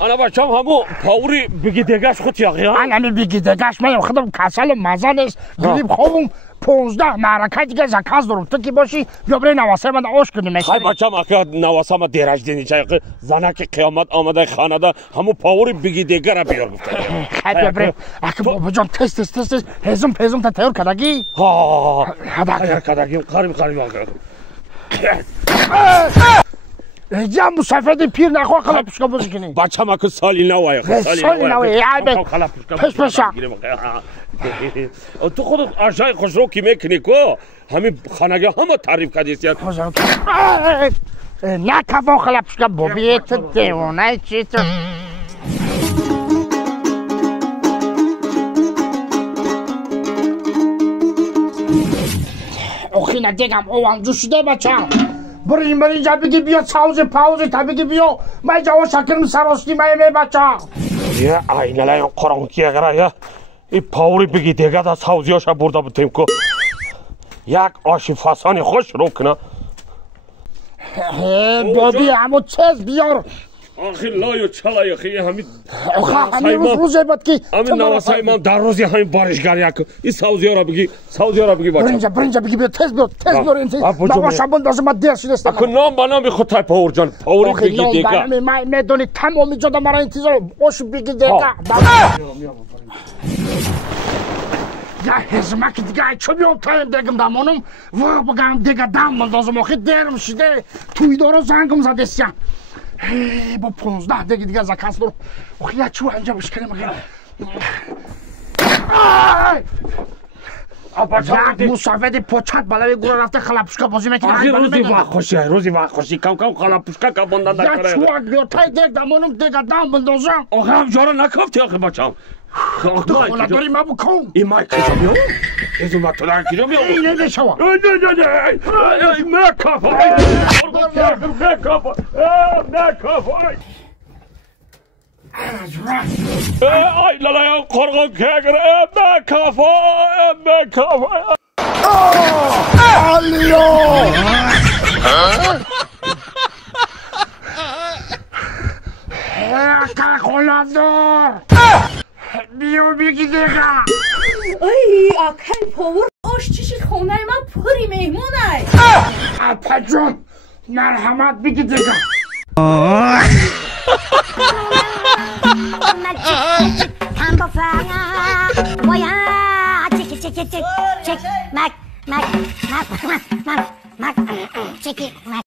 انا بچم همو پاوری بگی دگش خود یا انا بگی دگش من خودم کسل مزه نیست گریب خوبم 15 معرکه دیگه زکاز دارم تو که باشی بیا برای نواسه من آش کنیم خای بچم اخی نواسه ما دیرج دینی چای زنک قیامت آمده خانه ده همو پاوری بگی دگر را بیار گفت خای بیا برای اخی بابا جان تست هزم تا تیار کدگی ها تیار کدگی قریب جام مسافر پیر نخوا خلا پشکا بازی کنی بچه ما که سالی نوای سالی نوای پش تو خودت اشای خوشرو کی میکنی کو همین خانگی همه تعریف کردیست یار نه کفا خلا پشکا بابیت دیونه چی تو اوخی ندیگم اوام جوشیده بچه برین جا بگی بیا ساوز پاوز تا بگی بیا من جاوا شکرم سراستی می بچه یه آینه لای قرآن کی اگر یا این پاوری بگی دیگه دا ساوزیاشا برده بودیم که یک آشی فاسانی خوش رو کنه بابی همو چیز بیار آخی لایو چلای خیلی همین همین روزه بود که همین نواسای من در روزی همین بارشگر یک این ساوزیا را بگی بچه برینجا بگی بیا تیز بیار این نواسا بندازه من دیر شده اکو نام با نامی خود تای پاور جان پاوری بگی دیگه آخی نام میدونی تمامی جاده مرا انتظار اوش بگی دیگه یا هزمک دیگه چو بیام تایم دیگم دامونم و بگم دیگه دام بندازم آخی دیرم شده توی دارو زنگم زده سیم با 15 دیگه زکاس دارم آخی یا چو انجا بشکنیم یک مسافت پوچت بالای گروه رفته خلاپوشکا بازی میکنه آخی روزی وقت خوشی کم خلاپوشکا که بندن در کنه یا چو اگه تای دیگه دامونم دیگه دام بندازم آخی هم جارا نکفتی آخی بچم خونه داری ما بکن این مایک کجا بیام؟ ایزو ما تو در کجا بیام؟ اینه نشوا نه مکافای ای لالا قرقم که اگر مکافای آلیو که خونه دار بیو بگی دیگه ای اکل پاور آش چیشی خونه من پری مهمونه اپا جون مرحمت بگی دیگه